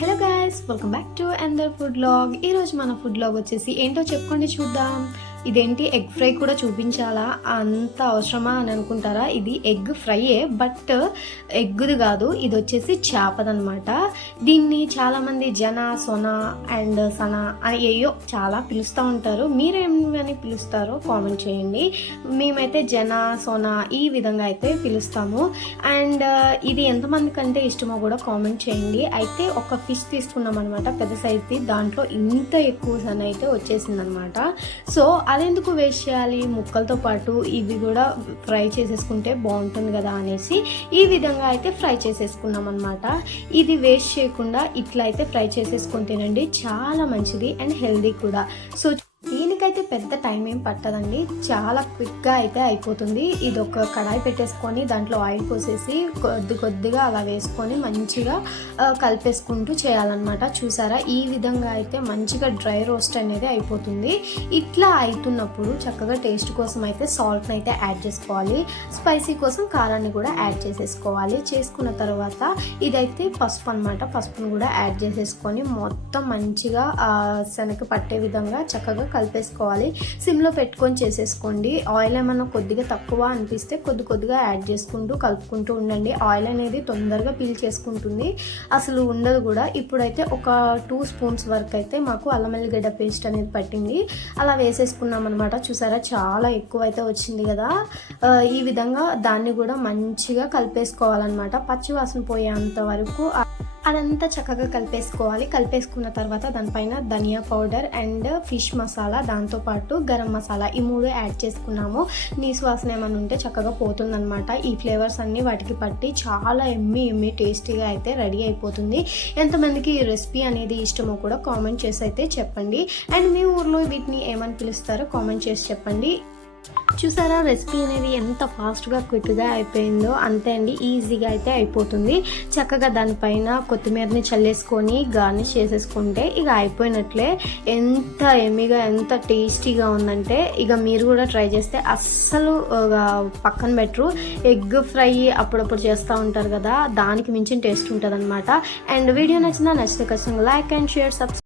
Hello guys, welcome back to another food vlog. ఈరోజు మన food vlog వచ్చేసి ఏంటో చెప్పుకోండి చూద్దాం. ఇదేంటి ఎగ్ ఫ్రై కూడా చూపించాలా, అంత అవసరమా అని అనుకుంటారా? ఇది ఎగ్ ఫ్రైయే, బట్ ఎగ్గుది కాదు, ఇది వచ్చేసి చేపదనమాట. దీన్ని చాలామంది జన, సొన అండ్ సన అని ఏయో చాలా పిలుస్తూ ఉంటారు. మీరేమని పిలుస్తారో కామెంట్ చేయండి. మేమైతే జన, సొన ఈ విధంగా అయితే పిలుస్తాము. అండ్ ఇది ఎంతమంది కంటే ఇష్టమో కూడా కామెంట్ చేయండి. అయితే ఒక ఫిష్ తీసుకున్నాం అనమాట, పెద్ద సైజ్ది. దాంట్లో ఇంత ఎక్కువ సన అయితే వచ్చేసింది అనమాట. సో అదెందుకు వేస్ట్ చేయాలి, ముక్కలతో పాటు ఇవి కూడా ఫ్రై చేసేసుకుంటే బాగుంటుంది కదా అనేసి ఈ విధంగా అయితే ఫ్రై చేసేసుకున్నాం అనమాట. ఇది వేస్ట్ చేయకుండా ఇట్లా అయితే ఫ్రై చేసేసుకొని తినండి, చాలా మంచిది అండ్ హెల్దీ కూడా. సో దీనికైతే పెద్ద టైం ఏం పట్టదండి, చాలా క్విక్గా అయితే అయిపోతుంది. ఇది ఒక కడాయి పెట్టేసుకొని దాంట్లో ఆయిల్ పోసేసి కొద్దిగా అలా వేసుకొని మంచిగా కలిపేసుకుంటూ చేయాలన్నమాట. చూసారా, ఈ విధంగా అయితే మంచిగా డ్రై రోస్ట్ అనేది అయిపోతుంది. ఇట్లా అవుతున్నప్పుడు చక్కగా టేస్ట్ కోసం అయితే సాల్ట్ని అయితే యాడ్ చేసుకోవాలి, స్పైసీ కోసం కారాన్ని కూడా యాడ్ చేసేసుకోవాలి. చేసుకున్న తర్వాత ఇదైతే పసుపు అనమాట, పసుపును కూడా యాడ్ చేసేసుకొని మొత్తం మంచిగా శనగ పట్టే విధంగా చక్కగా కలిపేసుకోవాలి. సిమ్లో పెట్టుకొని చేసేసుకోండి. ఆయిల్ ఏమన్నా కొద్దిగా తక్కువ అనిపిస్తే కొద్దిగా యాడ్ చేసుకుంటూ కలుపుకుంటూ ఉండండి. ఆయిల్ అనేది తొందరగా పీల్ చేసుకుంటుంది, అసలు ఉండదు కూడా. ఇప్పుడైతే ఒక 2 స్పూన్స్ వరకు అయితే మాకు అల్లం వెల్లిగడ్డ పేస్ట్ అనేది పట్టింది, అలా వేసేసుకున్నాం అనమాట. చూసారా, చాలా ఎక్కువ అయితే వచ్చింది కదా. ఈ విధంగా దాన్ని కూడా మంచిగా కలిపేసుకోవాలన్నమాట, పచ్చి వాసన పోయేంత వరకు అదంతా చక్కగా కలిపేసుకోవాలి. కలిపేసుకున్న తర్వాత దానిపైన ధనియా పౌడర్ అండ్ ఫిష్ మసాలా, దాంతోపాటు గరం మసాలా, ఈ 3 యాడ్ చేసుకున్నాము. నీసు వాసన ఏమైనా ఉంటే చక్కగా పోతుందన్నమాట. ఈ ఫ్లేవర్స్ అన్నీ వాటికి పట్టి చాలా ఎమ్మి టేస్టీగా అయితే రెడీ అయిపోతుంది. ఎంతమందికి ఈ రెసిపీ అనేది ఇష్టమో కూడా కామెంట్ చేసి అయితే చెప్పండి. అండ్ మీ ఊర్లో వీటిని ఏమని పిలుస్తారో కామెంట్ చేసి చెప్పండి. చూసారా, రెసిపీ అనేది ఎంత ఫాస్ట్గా క్విక్గా అయిపోయిందో. అంతే అండి, ఈజీగా అయితే అయిపోతుంది. చక్కగా దానిపైన కొత్తిమీరని చల్లేసుకొని గార్నిష్ చేసేసుకుంటే ఇక అయిపోయినట్లే. ఎంత ఎమ్మిగా, ఎంత టేస్టీగా ఉందంటే ఇక మీరు కూడా ట్రై చేస్తే అస్సలు పక్కన బెటరు. ఎగ్ ఫ్రై అప్పుడప్పుడు చేస్తూ ఉంటారు కదా, దానికి మించిన టేస్ట్ ఉంటుంది అనమాట. అండ్ వీడియో నచ్చితే ఖచ్చితంగా లైక్ అండ్ షేర్, సబ్స్క్రైబ్.